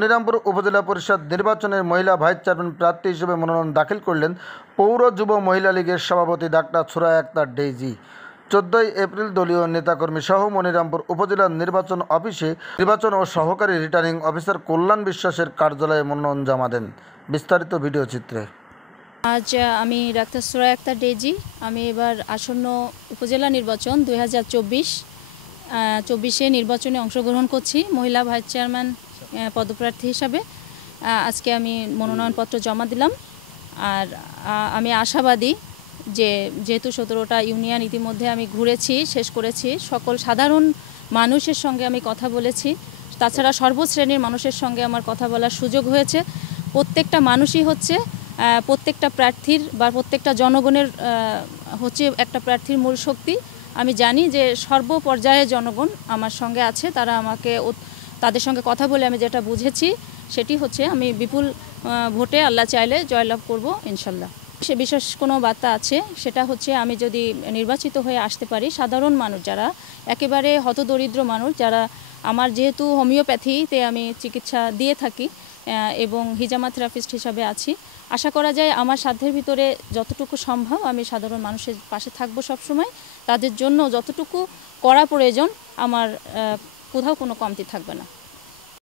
মনিরামপুর উপজেলা পরিষদ নির্বাচনের মহিলা ভাইস চেয়ারম্যান প্রার্থী হিসেবে মনোনয়ন দাখিল করলেন পৌর যুব মহিলা লীগের সভাপতি ডাক্তার সুরাইয়া আক্তার ডেইজি। 14 এপ্রিল দলীয় নেতাকর্মী সহ মনিরামপুর উপজেলার নির্বাচন অফিসে নির্বাচন ও সহকারী রিটার্নিং অফিসার কল্যাণ বিশ্বাসের কার্যালয়ে মনোনয়ন জমা দেন। বিস্তারিত ভিডিও চিত্রে। আজ আমি ডাক্তার সুরাইয়া আক্তার ডেইজি। আমি এবার আসন্ন উপজেলা নির্বাচন 2024 নির্বাচনে অংশগ্রহণ করছি মহিলা ভাইস চেয়ারম্যান পদপ্রার্থী হিসাবে। আজকে আমি মনোনয়নপত্র জমা দিলাম। আর আমি আশাবাদী যে যেহেতু 17টা ইউনিয়ন ইতিমধ্যে আমি ঘুরেছি, শেষ করেছি, সকল সাধারণ মানুষের সঙ্গে আমি কথা বলেছি, তাছাড়া সর্বশ্রেণীর মানুষের সঙ্গে আমার কথা বলার সুযোগ হয়েছে। প্রত্যেকটা মানুষই হচ্ছে প্রত্যেকটা প্রার্থীর বা প্রত্যেকটা জনগণের হচ্ছে একটা প্রার্থীর মূল শক্তি। আমি জানি যে সর্বপর্যায়ে জনগণ আমার সঙ্গে আছে, তারা আমাকে তাদের সঙ্গে কথা বলে আমি যেটা বুঝেছি সেটি হচ্ছে আমি বিপুল ভোটে আল্লাহ চাইলে জয়লাভ করব ইনশাল্লাহ। সে বিশেষ কোনো বার্তা আছে, সেটা হচ্ছে আমি যদি নির্বাচিত হয়ে আসতে পারি, সাধারণ মানুষ যারা একেবারে হতদরিদ্র মানুষ, যারা আমার যেহেতু হোমিওপ্যাথিতে আমি চিকিৎসা দিয়ে থাকি এবং হিজামা থেরাপিস্ট হিসাবে আছি, আশা করা যায় আমার সাধ্যের ভিতরে যতটুকু সম্ভব আমি সাধারণ মানুষের পাশে থাকবো সবসময়। তাদের জন্য যতটুকু করা প্রয়োজন আমার কোথাও কোনো কমতি থাকবে না।